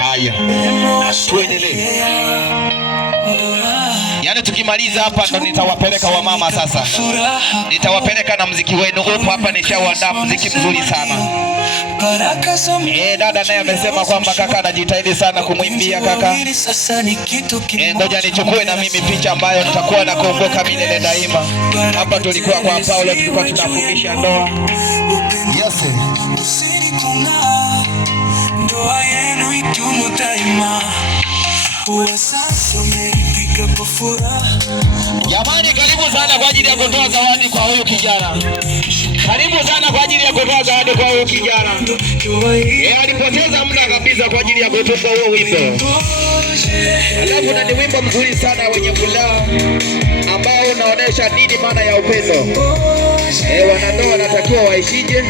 Haya, tuendelee. Yaani tukimaliza hapa ndo nitawapeleka wa mama sasa. Nitawapeleka na muziki wenu upo hapa, nishauandaa muziki mzuri sana. Dada naye amesema kwamba kaka anajitahidi sana kumwimbia kaka. Ngoja nichukue na mimi picha ambayo nitakuwa nakumbuka milele daima. Hapa tulikuwa kwa Paulo, tulikuwa tunafungisha ndoa. Yes. Ndoa yenu itumu daima. Jamani, karibu sana kwa ajili ya kutoa zawadi kwa huyu kijana. Karibu sana kwa ajili ya kutoa zawadi kwa huyu kijana. Alipoteza muda kabisa kwa ajili ya kutupa huo wimbo. Alafu na ni wimbo mzuri sana wenye furaha ambao unaonesha nini maana ya upendo. Wanandoa wanatakiwa waishije?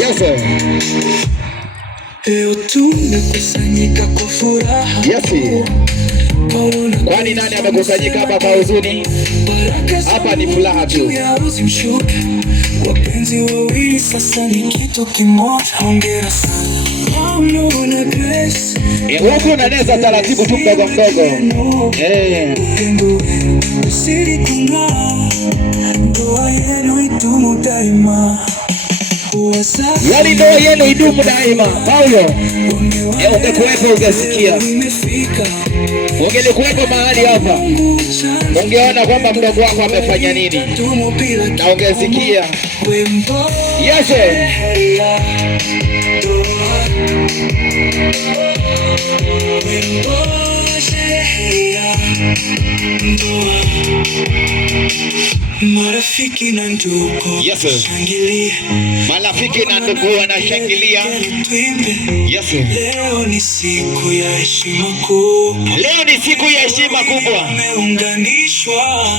Yes. Leo tumekusanyika kwa furaha. Yes. Kwani nani amekusanyika hapa kwa huzuni? Hapa ni furaha tu. Wapenzi wawili sasa ni kitu kimoja. Hongera sana. Huku unaneza taratibu tu mdogo mdogo. Usiri kung'aa. Ndoa yenu idumu daima. Yaani ndoa yenu idumu daima. Paulo, ungekuwepo ungesikia. Ungelikuwepo mahali hapa, ungeona kwamba mdogo wako amefanya nini na ungesikia. Yes. Marafiki na ndugu. Yes. Marafiki na ndugu wanashangilia. Yes. Leo ni siku ya heshima kubwa. Leo ni siku ya heshima kubwa Tumeunganishwa,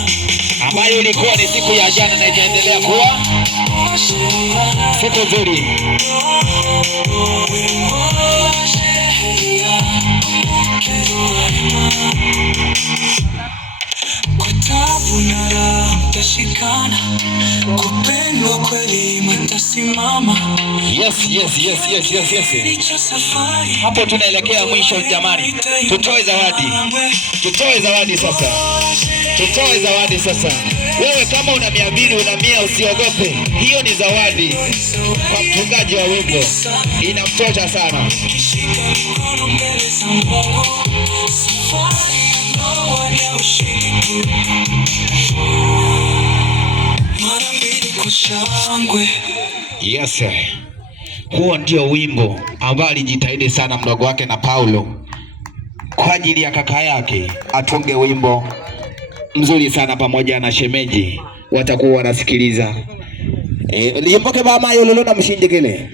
ambayo ilikuwa ni siku ya jana na itaendelea kuwa siku nzuri. Kwa tabu na raha mtashikana, kupendwa kweli mtasimama. Yes. Hapo tunaelekea mwisho jamani. Tutoe zawadi sasa. Wewe kama una 200 una 100 usiogope. Hiyo ni zawadi kwa mtungaji wa wimbo. Inamtosha sana. Yes. Huo ndio wimbo ambao alijitahidi sana mdogo wake na Paulo kwa ajili ya kaka yake atunge wimbo mzuri sana pamoja na shemeji, watakuwa wanasikiliza. Limboke ba mayo lolo na mshindi kile.